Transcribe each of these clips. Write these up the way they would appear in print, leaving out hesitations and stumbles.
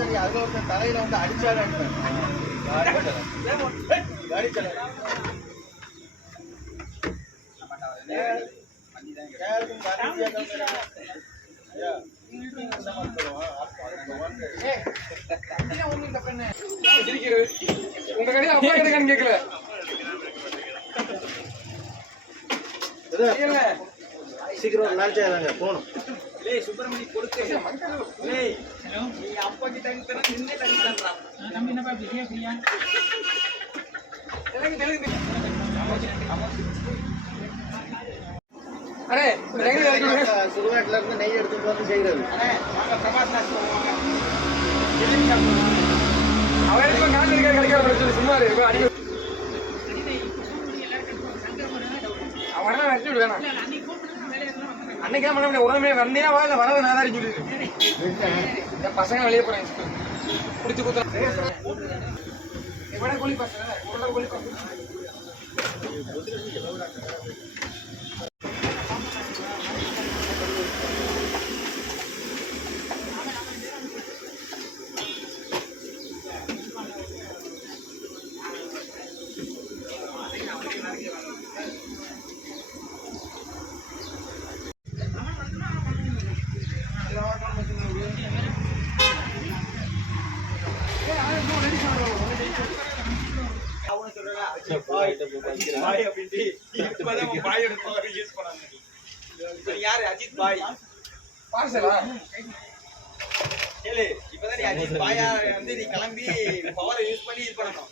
சரி அதுல ஒருத்தன் தலையில வந்து அடிச்சாரு காடி சல உங்க கடையில அப்பா கிடைக்கான்னு கேட்கல சீக்கிரம் லான்ச் ஆயிடுறாங்க போகணும். சுப்பிரமணி கொடுத்து நீ அப்பா கிட்ட நின்று தம்பி என்னப்பா பிரியா சுடுகாட்டுல இருந்து நெய் எடுத்துட்டு வந்து செய்யறது. அவன் காட்டு கிடைக்காது சும்மா அவனா வச்சு விடுவேன் அன்னைக்கே பண்ண முடியாது. உடனே வந்தீங்கன்னா வா, இல்லை வராது நான் தான் சொல்லிடுறேன். இந்த பசங்க வெளியே போறேன் பிடிச்சி குத்துறேன். எவ்வளோ கோழி பசங்க உடனே கோழி பசங்க யாரு அஜித் பாய் பார்சலா கேளு. இப்பதான் நீ அஜித் பாயா வந்து நீ கிளம்பி பவர் யூஸ் பண்ணி இது பண்ணணும்.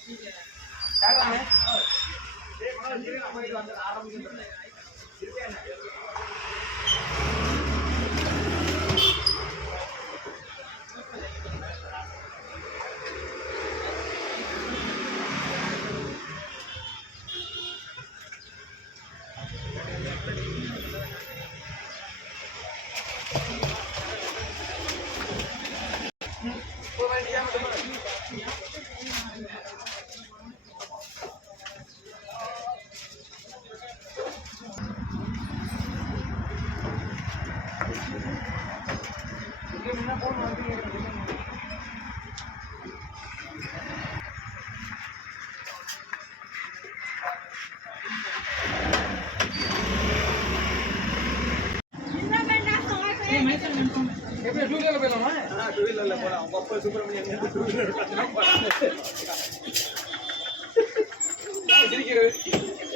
எப்படி டூ வீலர்ல போயிடலாமா? டூ வீலர்ல போலாம். உங்க அப்பா சுப்பிரமணியம் எங்க டூ வீலர்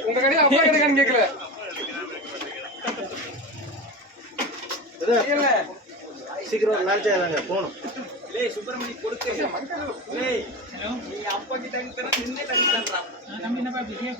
உங்க கடையில அப்பா கிடைக்கான்னு கேட்கல சீக்கிரம் லான்ச் ஆயிடுறாங்க போகணும். சுப்பிரமணி கொடுத்து நீ அப்பா கிட்ட நின்று தம்பி என்னப்பா பிரியா